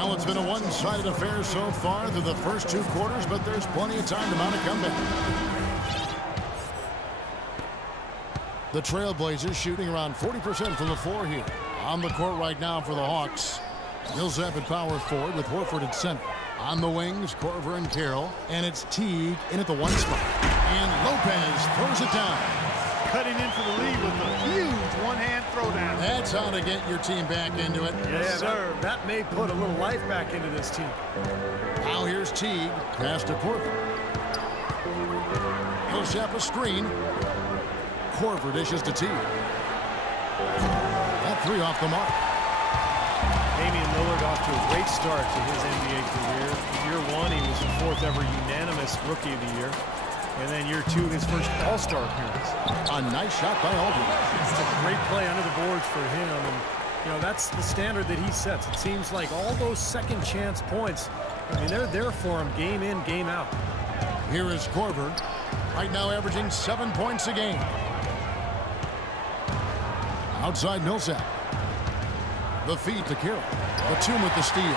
Well, it's been a one-sided affair so far through the first two quarters, but there's plenty of time to mount a comeback. The Trailblazers shooting around 40% from the floor here. On the court right now for the Hawks. Millsap at power forward with Horford at center. On the wings, Korver and Carroll. And it's Teague in at the one spot. And Lopez throws it down. Cutting in for the lead with a huge one-hand throwdown. That's how to get your team back into it. Yes, sir. That may put a little life back into this team. Now here's Teague. Pass to Korver. Millsap a screen. Korver dishes to Teague. That three off the mark. Damian Lillard off to a great start to his NBA career. Year one, he was the fourth ever unanimous Rookie of the Year. And then year two, his first All-Star appearance. A nice shot by Aldridge. It's a great play under the boards for him. And, you know, that's the standard that he sets. It seems like all those second chance points, I mean, they're there for him game in, game out. Here is Korver. Right now averaging 7 points a game. Outside Millsap. The feed to Carroll. Batum with the steal.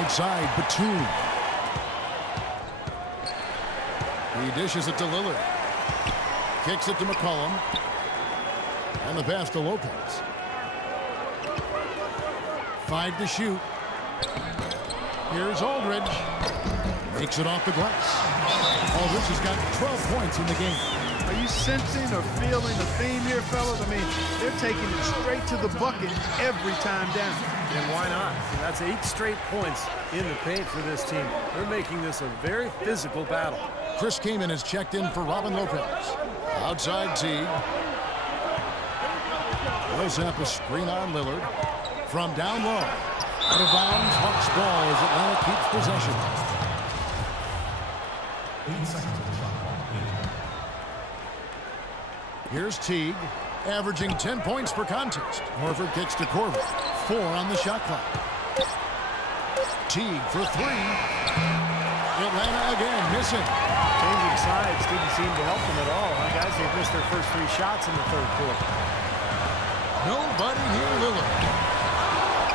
Outside Batum. He dishes it to Lillard. Kicks it to McCollum. And the pass to Lopez. 5 to shoot. Here's Aldridge. Makes it off the glass. Aldridge has got 12 points in the game. Are you sensing or feeling the theme here, fellas? I mean, they're taking it straight to the bucket every time down. And why not? And that's 8 straight points in the paint for this team. They're making this a very physical battle. Chris Kaman has checked in for Robin Lopez. Outside Teague. Millsap a screen on Lillard. From down low. Out of bounds, Hawks ball as Atlanta keeps possession. 8 seconds of the shot clock. Here's Teague, averaging 10 points per contest. Horford kicks to Korver. 4 on the shot clock. Teague for 3. Atlanta again missing. Changing sides didn't seem to help them at all. Guys, they've missed their first 3 shots in the third quarter. Nobody near Lillard.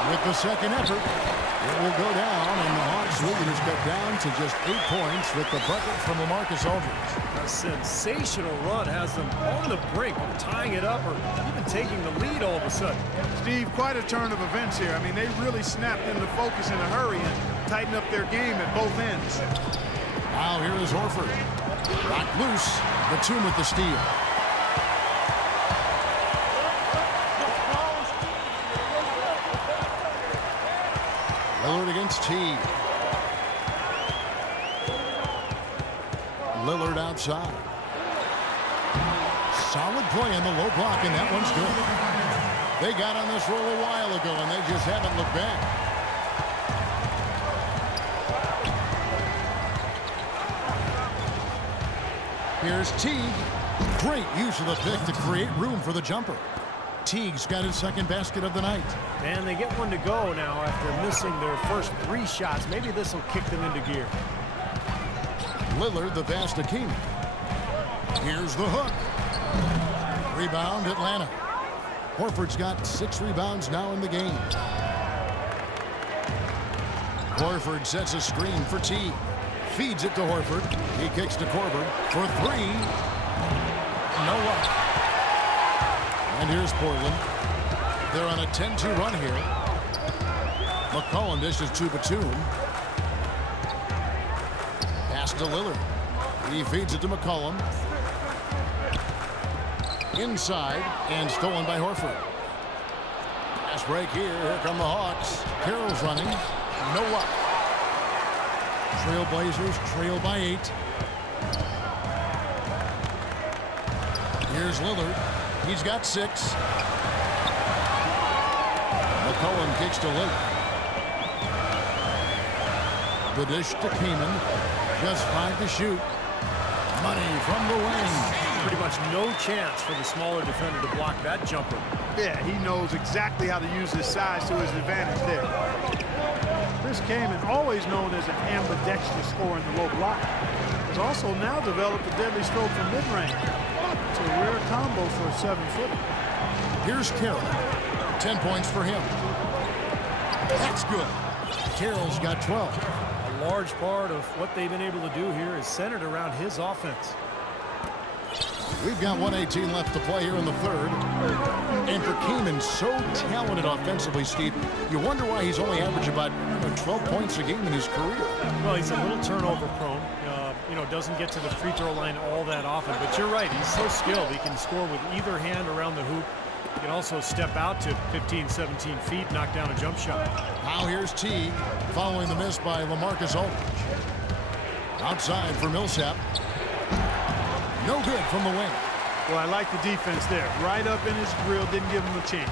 With the second effort, it will go down, and the Hawks lead is cut down to just 8 points with the bucket from LaMarcus Aldridge. A sensational run has them on the brink of tying it up or even taking the lead all of a sudden. Steve, quite a turn of events here. I mean, they really snapped into focus in a hurry and tightened up their game at both ends. Now here is Horford. Locked loose. Batum with the steal. Lillard against Teague. Lillard outside. Solid play in the low block, and that one's good. They got on this roll a while ago, and they just haven't looked back. Here's Teague. Great use of the pick to create room for the jumper. Teague's got his second basket of the night. And they get one to go now after missing their first 3 shots. Maybe this will kick them into gear. Lillard, the pass to King. Here's the hook. Rebound, Atlanta. Horford's got 6 rebounds now in the game. Horford sets a screen for Teague. Feeds it to Horford. He kicks to Korver for 3. No luck. And here's Portland. They're on a 10-2 run here. McCollum dishes to Batum. Pass to Lillard. He feeds it to McCollum. Inside and stolen by Horford. Pass break here. Here come the Hawks. Carroll's running. No luck. Trailblazers trail by 8. Here's Lillard. He's got 6. McCollum kicks to Lillard. The dish to Kaman. Just 5 to shoot. Money from the wing. Pretty much no chance for the smaller defender to block that jumper. Yeah, he knows exactly how to use his size to his advantage there. Chris Kaman, always known as an ambidextrous scorer in the low block, has also now developed a deadly stroke from mid-range. It's a rare combo for a 7-footer. Here's Carroll. 10 points for him. That's good. Carroll's got 12. A large part of what they've been able to do here is centered around his offense. We've got 1:18 left to play here in the third. And for Kaman, so talented offensively, Steve, you wonder why he's only averaged about 12 points a game in his career. Well, he's a little turnover prone. Doesn't get to the free throw line all that often. But you're right, he's so skilled. He can score with either hand around the hoop. He can also step out to 15, 17 feet, knock down a jump shot. Now here's T, following the miss by LaMarcus Aldridge. Outside for Millsap. No good from the wing. Well, I like the defense there. Right up in his grill, didn't give him a chance.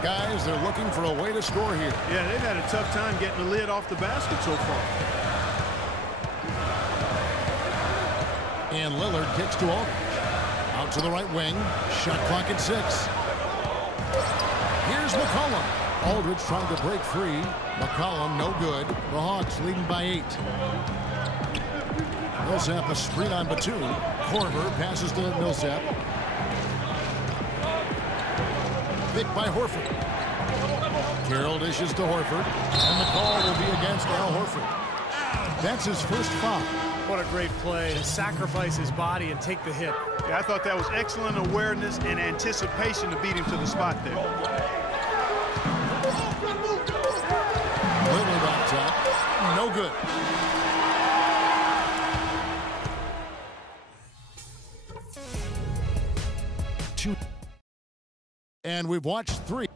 Guys, they're looking for a way to score here. Yeah, they've had a tough time getting the lid off the basket so far. And Lillard kicks to Aldridge. Out to the right wing. Shot clock at 6. Here's McCollum. Aldridge trying to break free. McCollum, no good. The Hawks leading by 8. Millsap a screen on Batum. Korver passes to Millsap. Picked by Horford. Carroll dishes to Horford. And the call will be against Al Horford. That's his first foul. What a great play to sacrifice his body and take the hit. Yeah, I thought that was excellent awareness and anticipation to beat him to the spot there. Lillard on top. No good. And we've watched 3.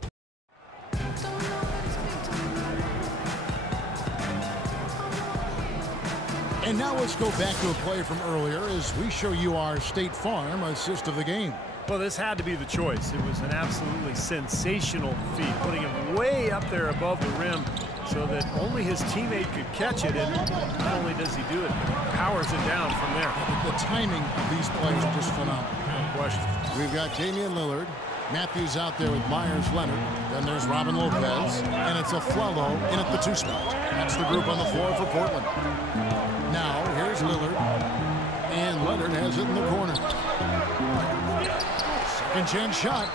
And now let's go back to a play from earlier as we show you our State Farm assist of the game. Well, this had to be the choice. It was an absolutely sensational feat, putting him way up there above the rim so that only his teammate could catch it. And not only does he do it, he powers it down from there. The timing of these plays are just phenomenal. No question. We've got Damian Lillard. Matthews out there with Myers Leonard. Then there's Robin Lopez. And it's a Flello in at the 2 spot. That's the group on the floor for Portland. Now, here's Lillard. And Leonard has it in the corner. Second chance shot.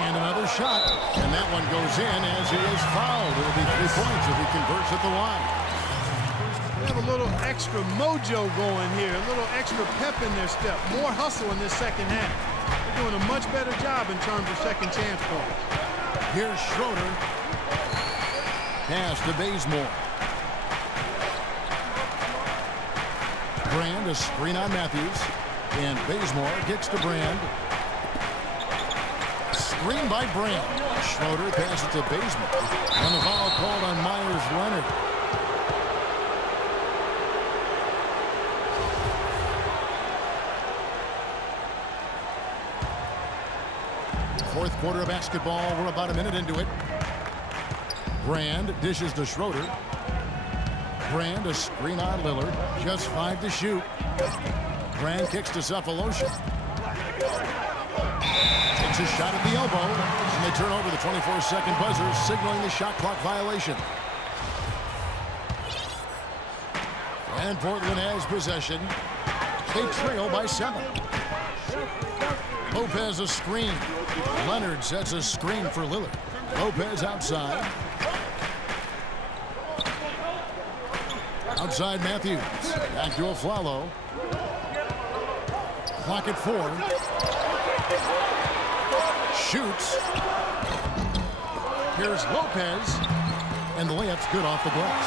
And another shot. And that one goes in as he is fouled. It'll be 3 points if he converts at the line. They have a little extra mojo going here. A little extra pep in their step. More hustle in this second half. They're doing a much better job in terms of second chance points. Here's Schroeder. Pass to Bazemore. Brand, a screen on Matthews. And Bazemore kicks to Brand. Screen by Brand. Schroeder passes to Bazemore. And the foul called on Myers Leonard. Fourth quarter of basketball. We're about a minute into it. Brand dishes to Schroeder. Brand, a screen on Lillard. Just 5 to shoot. Brand kicks to Cephalosha. Takes a shot at the elbow. And they turn over the 24-second buzzer, signaling the shot clock violation. And Portland has possession. They trail by 7. Lopez a screen. Leonard sets a screen for Lillard. Lopez outside. Outside Matthews. Back to Aflalo. Clock at 4. Shoots. Here's Lopez. And the layup's good off the glass.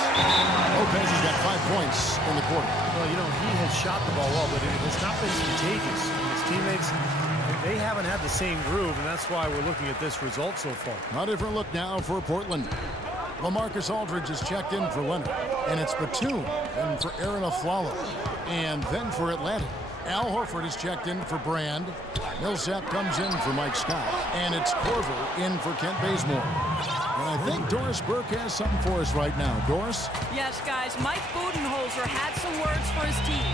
Lopez has got 5 points in the quarter. Well, he has shot the ball well, but it has not been contagious. His teammates, they haven't had the same groove, and that's why we're looking at this result so far. A different look now for Portland. LaMarcus Aldridge is checked in for Leonard. And it's Batum. And for Aaron Aflalo. And then for Atlanta, Al Horford is checked in for Brand. Millsap comes in for Mike Scott. And it's Korver in for Kent Bazemore. And I think Doris Burke has something for us right now. Doris? Yes, guys. Mike Budenholzer had some words for his team.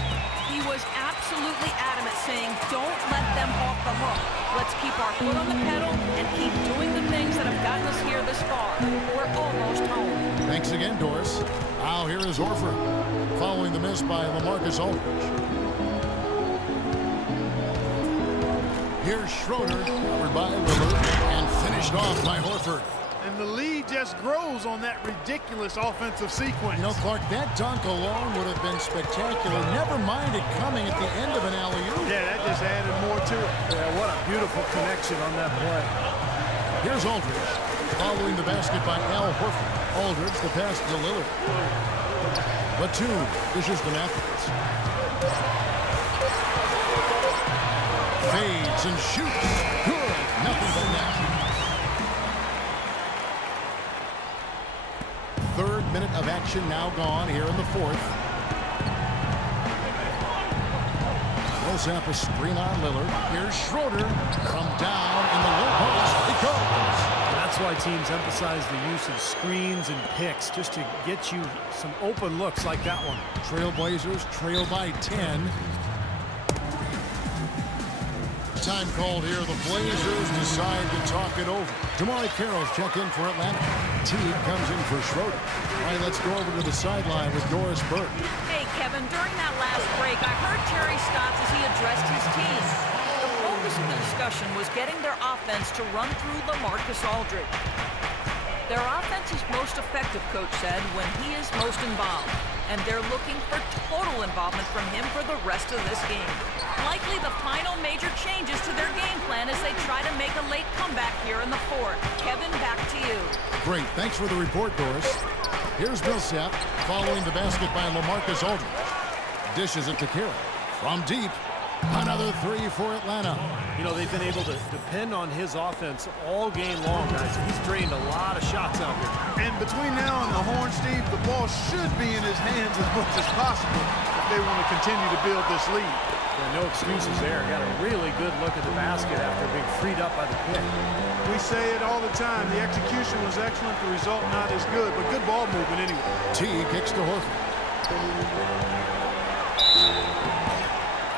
He was absolutely adamant, saying, don't let them off the hook. Let's keep our foot on the pedal and keep doing the things that have gotten us here this far. We're almost home. Thanks again, Doris. Now here is Horford, following the miss by LaMarcus Aldridge. Here's Schroeder, covered by Lillard, and finished Finished off by Horford. And the lead just grows on that ridiculous offensive sequence. You know, Clark, that dunk alone would have been spectacular. Never mind it coming at the end of an alley-oop. Yeah, that just added more to it. Yeah, what a beautiful connection on that play. Here's Aldridge, following the basket by Al Horford. Aldridge, the pass to Lillard. Batum dishes to Matthews. Fades and shoots. Good. Nothing but net. Third minute of action now gone here in the fourth. Millsap a screen on Lillard. Here's Schroeder from down in the low post. It goes. That's why teams emphasize the use of screens and picks just to get you some open looks like that one. Trailblazers trail by 10. Time called here. The Blazers decide to talk it over. Damari Carroll's check in for Atlanta. Teague comes in for Schroeder. All right, let's go over to the sideline with Doris Burke. Hey, Kevin, during that last break, I heard Terry Stotts as he addressed his team. The focus of the discussion was getting their offense to run through LaMarcus Aldridge. Their offense is most effective, Coach said, when he is most involved. And they're looking for total involvement from him for the rest of this game. Likely the final major changes to their game plan as they try to make a late comeback here in the fourth. Kevin, back to you. Great. Thanks for the report, Doris. Here's Millsap following the basket by LaMarcus Aldridge. Dishes it to Carroll. From deep. Another three for Atlanta. You know, they've been able to depend on his offense all game long, guys. He's drained a lot of shots out here. And between now and the horn, Steve, the ball should be in his hands as much as possible if they want to continue to build this lead. Yeah, no excuses there. Got a really good look at the basket after being freed up by the pick. We say it all the time. The execution was excellent. The result not as good, but good ball movement anyway. T kicks to Horford.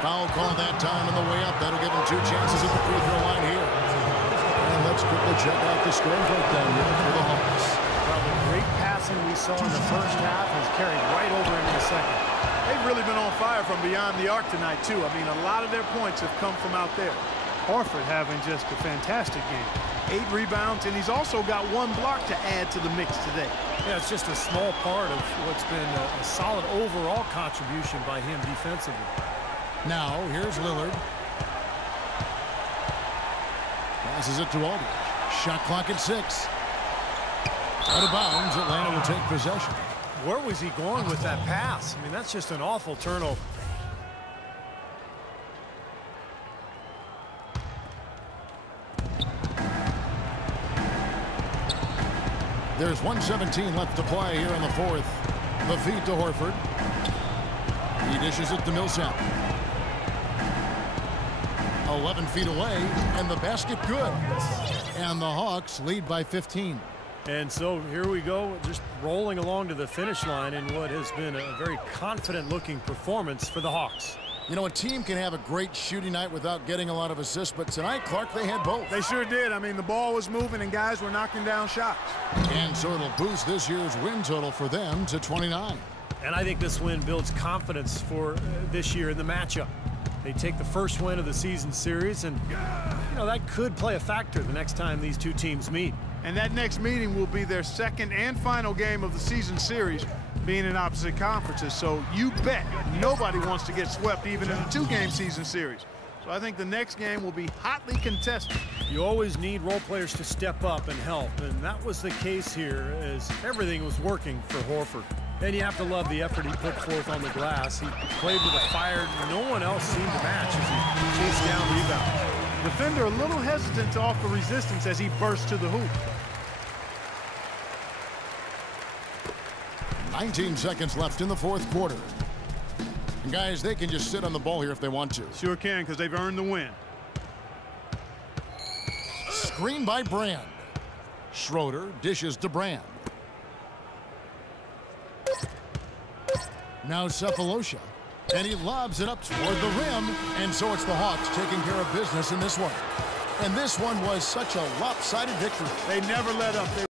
Foul call that time on the way up. That'll give him two chances at the free throw line here. And let's quickly check out the scoring breakdown here for the Hawks. Well, the great passing we saw in the first half has carried right over into the second. They've really been on fire from beyond the arc tonight, too. I mean, a lot of their points have come from out there. Horford having just a fantastic game. 8 rebounds, and he's also got 1 block to add to the mix today. Yeah, it's just a small part of what's been a solid overall contribution by him defensively. Now, here's Lillard. Passes it to Aldridge. Shot clock at 6. Out of bounds, Atlanta will take possession. Where was he going with that pass? I mean, that's just an awful turnover. There's 1:17 left to play here in the fourth. The feed to Horford. He dishes it to Millsap. 11 feet away, and the basket good. And the Hawks lead by 15. And so here we go, just rolling along to the finish line in what has been a very confident-looking performance for the Hawks. You know, a team can have a great shooting night without getting a lot of assists, but tonight, Clark, they had both. They sure did. I mean, the ball was moving, and guys were knocking down shots. And so it'll boost this year's win total for them to 29. And I think this win builds confidence for this year in the matchup. They take the first win of the season series, and, you know, that could play a factor the next time these two teams meet. And that next meeting will be their second and final game of the season series, being in opposite conferences. So you bet nobody wants to get swept even in a 2-game season series. So I think the next game will be hotly contested. You always need role players to step up and help, and that was the case here as everything was working for Horford. And you have to love the effort he put forth on the glass. He played with a fire no one else seemed to match as he chased down rebounds. Defender a little hesitant to offer resistance as he burst to the hoop. 19 seconds left in the fourth quarter. And guys, they can just sit on the ball here if they want to. Sure can, because they've earned the win. Screen by Brand. Schroeder dishes to Brand. Now Cephalosha. And he lobs it up toward the rim. And so it's the Hawks taking care of business in this one. And this one was such a lopsided victory. They never let up.